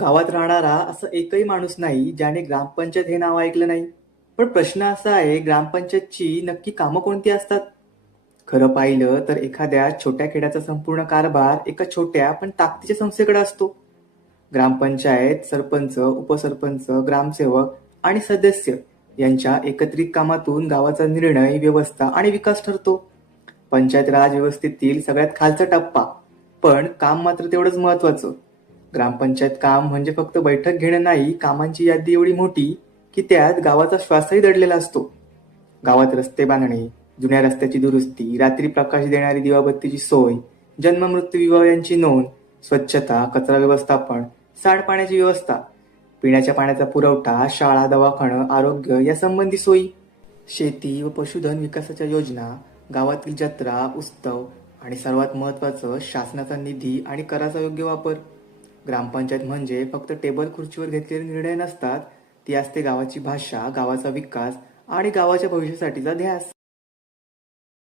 गावात राहणारा असा एकही माणूस नाही ज्याने ग्रामपंचायत हे नाव ऐकलं नाही. पण प्रश्न असा आहे, ग्रामपंचायतची नक्की कामं कोणती असतात? खरं पाहिलं तर एखाद्या छोट्या खेड्याचा संपूर्ण कारभार एका छोट्या पण ताकदीच्या संस्थेकडे असतो. ग्रामपंचायत सरपंच, उपसरपंच, ग्रामसेवक आणि सदस्य यांच्या एकत्रित कामातून गावाचा निर्णय, व्यवस्था आणि विकास ठरतो. पंचायत राज व्यवस्थेतील सगळ्यात खालचा टप्पा, पण काम मात्र तेवढंच महत्वाचं. ग्रामपंचायत काम म्हणजे फक्त बैठक घेणं नाही, कामांची यादी एवढी मोठी की त्यात गावाचा श्वासही दडलेला असतो. गावात रस्ते बांधणे, जुन्या रस्त्याची दुरुस्ती, रात्री प्रकाश देणारी दिवाबत्तीची सोय, जन्म मृत्यू विवाह यांची नोंद, स्वच्छता, कचरा व्यवस्थापन, सांडपाण्याची व्यवस्था, पिण्याच्या पाण्याचा पुरवठा, शाळा, दवाखानं, आरोग्य या संबंधी सोयी, शेती व पशुधन विकासाच्या योजना, गावातील जत्रा, उत्सव आणि सर्वात महत्त्वाचं शासनाचा निधी आणि कराचा योग्य वापर. ग्रामपंचायत म्हणजे फक्त टेबल खुर्चीवर घेतलेले निर्णय नसतात, ती असते गावाची भाषा, गावाचा विकास आणि गावाच्या भविष्यासाठीचा ध्यास.